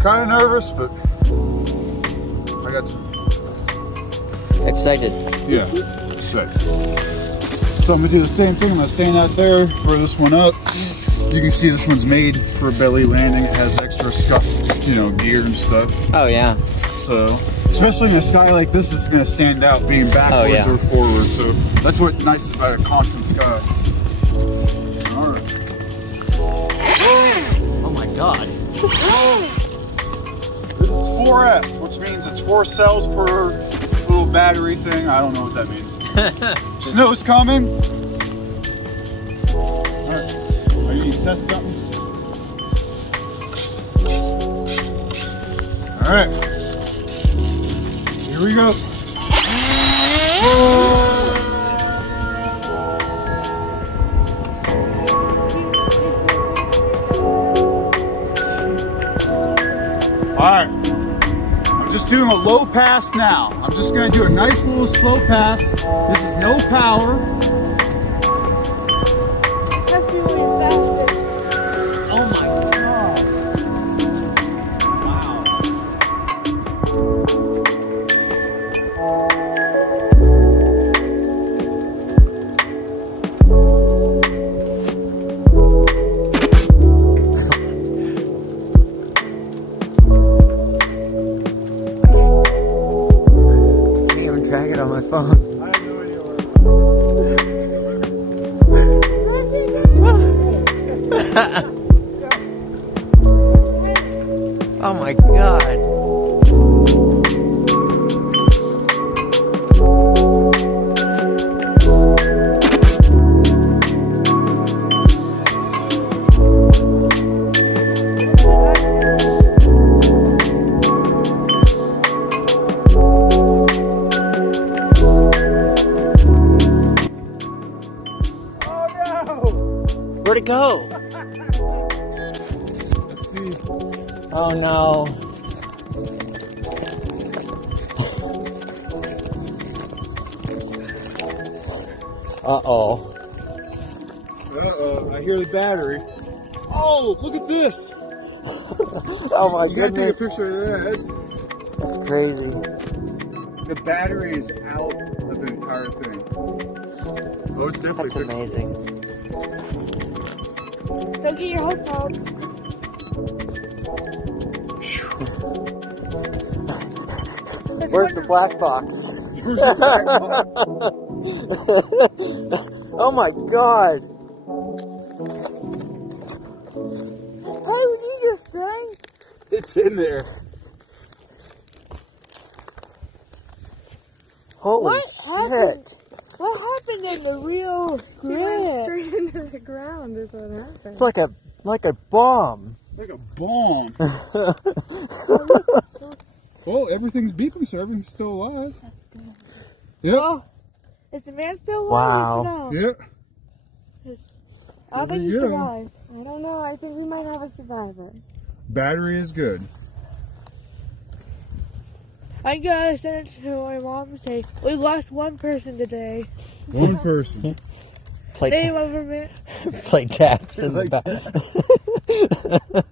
Kind of nervous, but I got some. Excited. Yeah, excited. So I'm gonna do the same thing. I'm gonna stand out there, throw this one up. You can see this one's made for a belly landing. It has extra scuff, you know, gear and stuff. Oh yeah. So, especially in a sky like this, it's gonna stand out being backwards or forward. So that's what's nice about a constant sky. All right. Oh my God. This is 4S, which means it's 4 cells per little battery thing. I don't know what that means. Snow's coming. All right. Are you going to test something? All right. Here we go. Alright, I'm just doing a low pass now. I'm just going to do a nice little slow pass. This is no power. That's really fast. Oh my God. Wow. Drag it on my phone. I have no idea where Oh my God. Where'd it go? Let's see. Oh no. Uh-oh. Uh-oh, I hear the battery. Oh, look at this. Oh my You gotta goodness. take a picture of that. That's crazy. The battery is out of the entire thing. Oh, it's definitely That's amazing. Don't get your hopes up. Where's the black box? Oh my God. Hey, would you just say? It's in there. Holy What shit. happened? What happened in the real He went script? straight into the ground is what happened. It's like a bomb. Like a bomb. Oh, everything's beeping, so everything's still alive. That's good. Yep. Oh, is the man still alive? Wow. No? Yep. I think he's Yeah. alive. I don't know. I think we might have a survivor. Battery is good. I gotta send it to my mom and say, we lost one person today. One person. Play Name of her man. taps in the back.